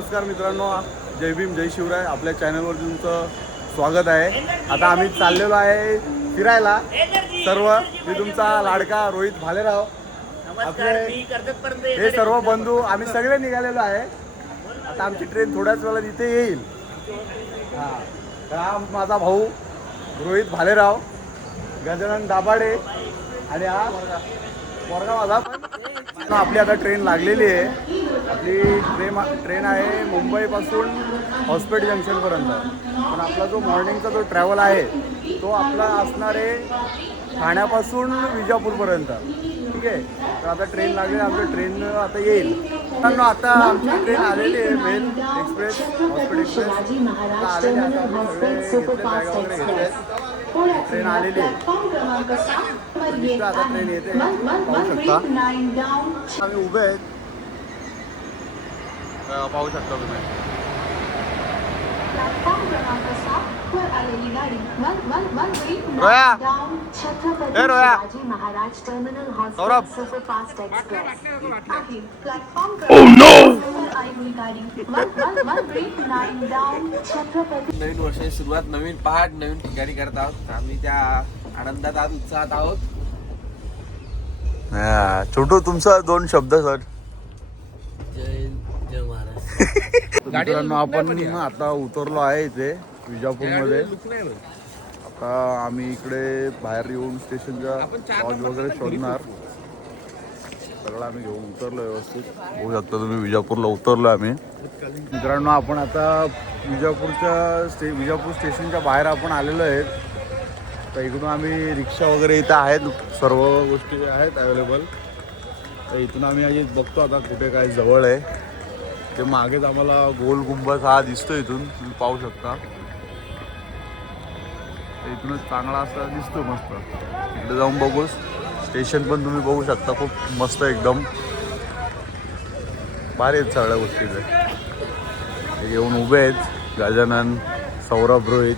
नमस्कार मित्रांनो, जय भीम जय शिवराय. आपल्या चॅनलवर तुमचं स्वागत आहे. आता आम्ही चाललेलो आहे फिरायला. सर्व मी तुमचा लाडका रोहित भालेराव, आपले हे सर्व बंधू आम्ही सगळे निघालेलो आहे. आता आमची ट्रेन थोड्याच वेळात इथे येईल. हा माझा भाऊ रोहित भालेराव, गजानन दाभाडे आणि हा पोरगा माझा. आपली आता ट्रेन लागलेली आहे. आपली ट्रेन आहे मुंबईपासून हॉस्पिटल जंक्शनपर्यंत. पण आपला जो मॉर्निंगचा जो ट्रॅव्हल आहे तो आपला असणार आहे ठाण्यापासून विजापूरपर्यंत. ठीक आहे. तर आता ट्रेन लागली, आमची ट्रेन आता येईल. पण आता आमची ट्रेन आलेली आहे, मेल एक्सप्रेस हॉस्पिटल एक्सप्रेस आलेली आहे. आता सगळे बॅगा वगैरे घेतले आहेत. ट्रेन आलेली आहे. आता ट्रेन येते, पाहू शकता. आम्ही उभे आहेत, पाहू शकता तुम्ही. रोया ए रोया सौरभ. नवीन वर्षाची सुरुवात, नवीन पहाट, नवीन ठिकाणी करत आहोत. आम्ही त्या आनंदात आहोत, उत्साहात आहोत. छोटू तुमचा 2 शब्द सर. जय जय महाराज. मित्रांनो, आपण आता उतरलो आहे इथे विजापूरमध्ये. आता आम्ही इकडे बाहेर येऊन स्टेशनच्या लॉज वगैरे शोधणार. सगळं आम्ही घेऊन उतरलो व्यवस्थित. बघू शकता तुम्ही, विजापूरला उतरलो आम्ही. मित्रांनो, आपण आता विजापूर स्टेशनच्या बाहेर आपण आलेलो आहेत. तर इकडून आम्ही रिक्षा वगैरे इथं आहेत, सर्व गोष्टी आहेत अवेलेबल. तर इथून आम्ही आधी बघतो आता कुठे काय जवळ आहे ते. मागेच आम्हाला गोल गुंबज हा दिसतो, इथून तुम्ही पाहू शकता. इथूनच चांगला असा दिसतो मस्त. इकडे जाऊन बघू. स्टेशन पण तुम्ही बघू शकता, खूप मस्त एकदम भारी आहेत सगळ्या गोष्टी. ते येऊन उभे आहेत गजानन, सौरभ, रोहित.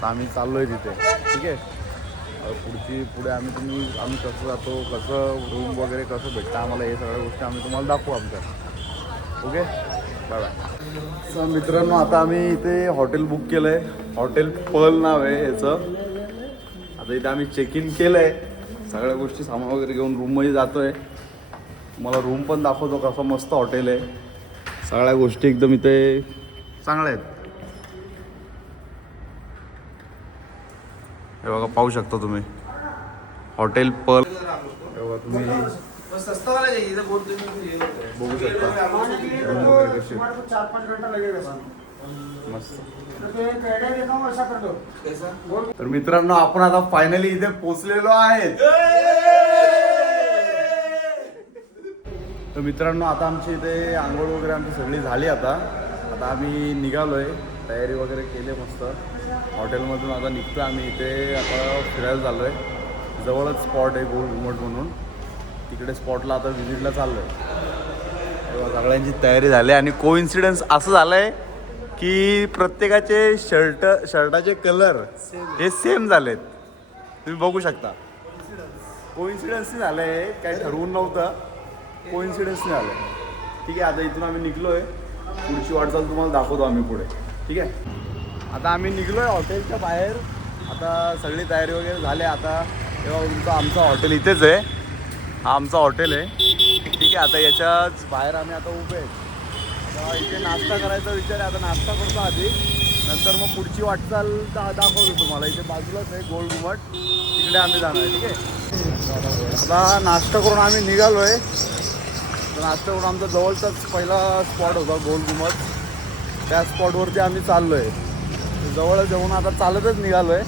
तर आम्ही चाललो आहे तिथे. ठीक आहे. पुढे आम्ही कसं जातो, कसं रूम वगैरे कसं भेटतं आम्हाला, हे सगळ्या गोष्टी आम्ही तुम्हाला दाखवू आमच्या. Okay, bye. सर मित्रांनो, आता आम्ही इथे हॉटेल बुक केलं आहे. हॉटेल पर्ल नाव आहे याचं. आता इथे आम्ही चेक इन केलं आहे. सगळ्या गोष्टी सामान वगैरे घेऊन रूममध्ये जातो आहे. मला रूम पण दाखवतो, कसं मस्त हॉटेल आहे. सगळ्या गोष्टी एकदम इथे चांगल्या आहेत. हे बघा, पाहू शकता तुम्ही हॉटेल पर्ल. हे बघा तुम्ही बघू शकता. मस्त. तर मित्रांनो, आपण आता फायनली इथे पोहोचलेलो आहेत. तर मित्रांनो, आता आमची इथे आंघोळ वगैरे आमची सगळी झाली. आता आम्ही निघालोय, तयारी वगैरे केली मस्त. हॉटेलमधून आता निघतो आम्ही. इथे आता फिरायला चाललो आहे. जवळच स्पॉट आहे गोल घुमट म्हणून, तिकडे स्पॉटला आता व्हिजिटला चाललो आहे. सगळ्यांची तयारी झाली. आणि कोइन्सिडन्स असं झालं आहे की प्रत्येकाचे शर्टाचे कलर हे सेम झालेत. तुम्ही बघू शकता. कोइन्सिडन्सनी झालं आहे, काही ठरवून नव्हतं, कोइन्सिडन्सनी झालं आहे. ठीक आहे. आता इथून आम्ही निघलो आहे. पुढची वाटचाल तुम्हाला दाखवतो आम्ही पुढे. ठीक आहे. आता आम्ही निघलो आहे हॉटेलच्या बाहेर. आता सगळी तयारी वगैरे झाली. आता तेव्हा आमचं हॉटेल इथेच आहे. हा आमचा हॉटेल आहे. ठीक आहे. आता याच्याच बाहेर आम्ही आता उभे आहेत. आता इथे नाश्ता करायचा विचार आहे. आता नाश्ता करतो आधी, नंतर मग पुढची वाटचाल दाखवतो तुम्हाला. इथे बाजूलाच आहे गोल घुमट, तिकडे आम्ही जाणार आहे. ठीक आहे. आता नाश्ता करून आम्ही निघालो आहे. नाश्ता करून आमचा जवळचाच पहिला स्पॉट होता गोल घुमट. त्या स्पॉटवरती आम्ही चाललो आहे. जवळच येऊन आता चालतच निघालो आहे.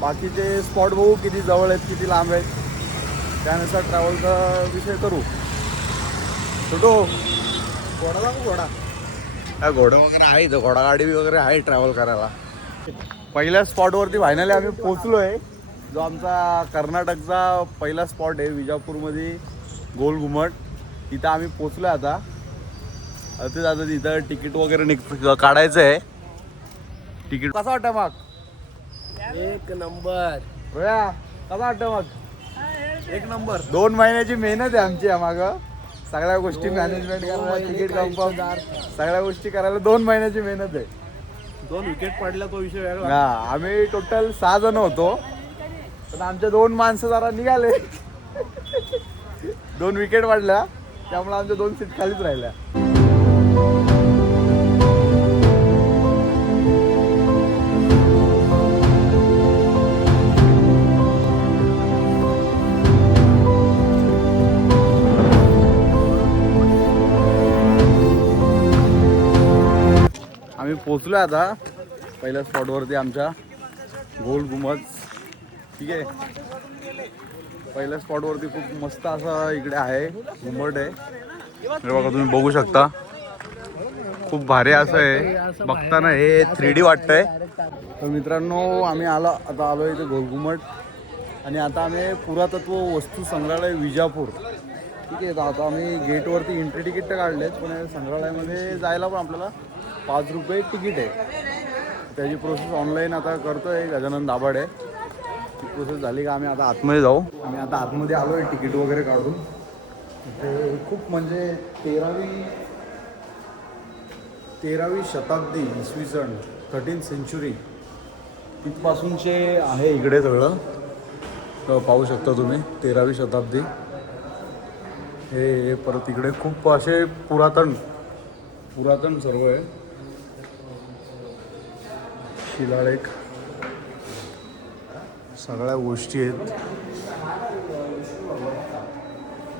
बाकीचे स्पॉट बघू, किती जवळ आहेत, किती लांब आहेत, त्यानुसार ट्रॅव्हलचा विषय करू. छोटो घोडा दाखवू. घोडा वगैरे आहे इथं, घोडागाडी वगैरे आहे ट्रॅव्हल करायला. पहिल्या स्पॉटवरती फायनली आम्ही पोचलो आहे. जो आमचा कर्नाटकचा पहिला स्पॉट आहे विजापूरमध्ये गोल घुमट, तिथं आम्ही पोचलो आहे. आता ते जातं तिथं तिकीट वगैरे काढायचं आहे. तिकीट कसं वाटतं मग? एक नंबर. रोया कसं वाटतं मग? एक नंबर. 2 महिन्याची मेहनत आहे आमची मागं. सगळ्या गोष्टी मॅनेजमेंट करायला, तिकीट कन्फर्म, सगळ्या गोष्टी करायला 2 महिन्याची मेहनत आहे. 2 विकेट पडला तो विषय वेगळा. हा, आम्ही टोटल 6 जण होतो, पण आमचे 2 माणसं जरा निघाले. 2 विकेट पडल्या, त्यामुळे आमच्या 2 सीट खालीच राहिल्या. आम्ही पोचलो आता पहिल्या स्पॉटवरती आमच्या गोल घुमज. ठीक आहे, पहिल्या स्पॉटवरती खूप मस्त असं इकडे आहे, घुमट आहे. हे बघा तुम्ही बघू शकता, खूप भारी असं आहे. बघताना हे 3D वाटतंय. तर मित्रांनो, आम्ही आता आलो इथे गोलघुमट, आणि आता आम्ही पुरातत्व वस्तू संग्रहालय विजापूर. ठीक आहे, तर आता आम्ही गेटवरती एंट्री तिकीट तर काढलेत, पण या संग्रहालयामध्ये जायला पण आपल्याला 5 रुपये तिकीट आहे. त्याची प्रोसेस ऑनलाईन आता करतोय गजानन दाभाडे. ती प्रोसेस झाली का आम्ही आता आतमध्ये जाऊ. आम्ही आता आतमध्ये आलो आहे तिकीट वगैरे काढून. ते खूप म्हणजे 13वी शताब्दी, इसवी सन 13th सेंचुरी तिथपासूनचे आहे इकडे सगळं. तर पाहू शकता तुम्ही 13वी शताब्दी. हे परत इकडे खूप असे पुरातन सर्व आहे. शिलालेख, सगळ्या गोष्टी आहेत,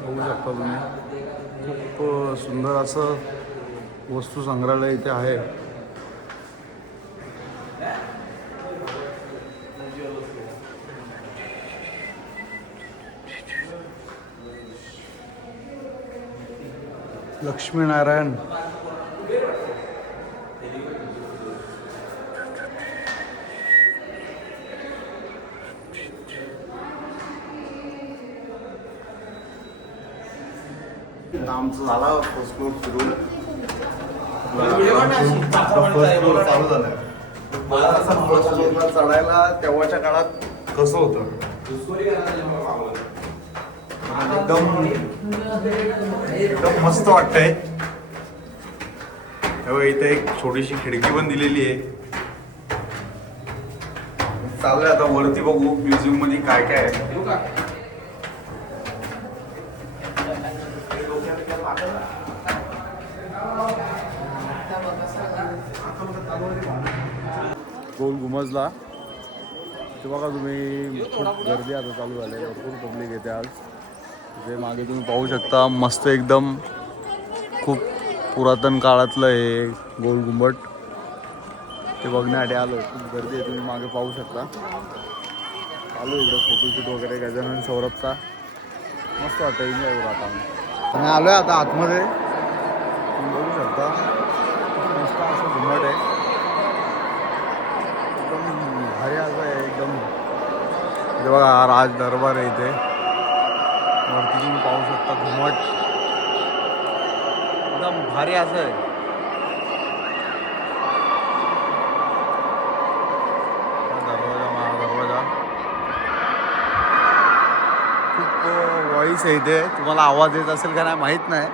बघू शकता तुम्ही. खूप सुंदर असं वस्तू संग्रहालय इथे आहे. लक्ष्मीनारायण, आमचं झाला फर्स्ट फ्लोर फिरून. फर्स्ट फ्लोर चालू झालाय. मला असं फर्स्ट फ्लोरला चढायला तेव्हाच्या काळात कसं होतं, एकदम मस्त वाटतंय. तेव्हा इथे एक छोटीशी खिडकी पण दिलेली आहे. चाललंय आता वरती, बघू म्युझियम मध्ये काय काय आहे. गोल घुमजला ते बघा तुम्ही, खूप गर्दी आता चालू झाली आहे, भरपूर पब्लिक येते आज. जे मागे तुम्ही पाहू शकता, मस्त एकदम खूप पुरातन काळातलं हे गोल घुमट. ते बघण्यासाठी आलो, खूप गर्दी आहे, तुम्ही मागे पाहू शकता. आलो इकडे फोटोशूट वगैरे गजानन सौरभचा. मस्त वाटतं, एन्जॉय करू आता आम्ही आलो आहे आता आतमध्ये. तुम्ही बघू शकता, मस्त असं घुमट आहे, एकदम भारी असं आहे एकदम. इथे बघा राज दरबार आहे इथे, वरती तुम्ही पाहू शकता घुमट, एकदम भारी असं आहे. दरवाजा खूप व्हॉइस आहे इथे, तुम्हाला आवाज येत असेल का नाही माहीत नाही.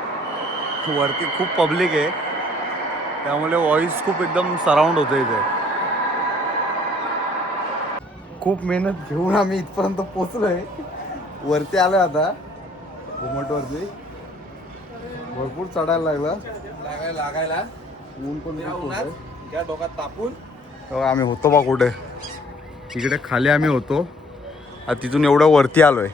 वरती खूप पब्लिक आहे, त्यामुळे व्हॉइस खूप एकदम सराउंड होतं इथे. खूप मेहनत घेऊन आम्ही इथपर्यंत पोचलोय. वरती आलोय आता घुमटवरती. भरपूर चढायला लागायला ऊन पण खूप होतं. त्या डोक्यात तापून तेव्हा आम्ही होतो बा कुठे, तिकडे खाली आम्ही होतो, आता तिथून एवढं वरती आलोय.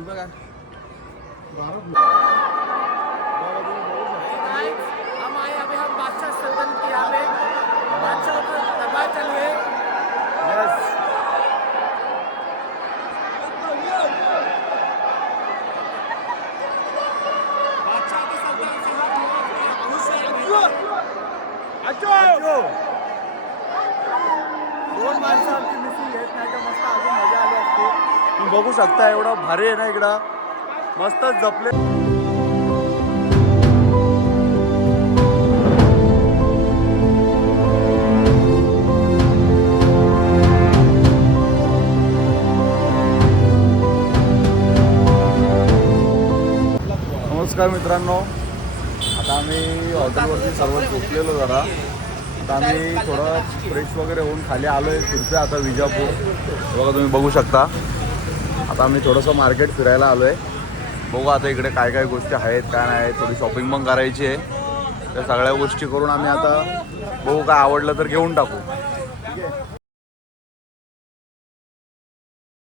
बघा. हम आए अभी हम बादशाह सल्तनत के यहाँ पे बादशाह का दरबार चलिए. बादशाह के सल्तनत से दोन माणसं आमची मिसिंग आहेत, नाही तर मस्त अजून मजा आली असते. तुम्ही बघू शकता एवढा भारी आहे ना इकडं, मस्तच जपले. नमस्कार मित्रांनो, आता आम्ही हॉटेलवरती सर्व झोपलेलो जरा. आता आम्ही थोडं फ्रेश वगैरे होऊन खाली आलो आहे. फिरतोय आता विजापूर. बघा तुम्ही बघू शकता. आता आम्ही थोडंसं मार्केट फिरायला आलो आहे. बघू आता इकडे काय काय गोष्टी आहेत काय नाही. थोडी शॉपिंग पण करायची आहे. त्या सगळ्या गोष्टी करून आम्ही आता बघू काय आवडलं तर घेऊन टाकू.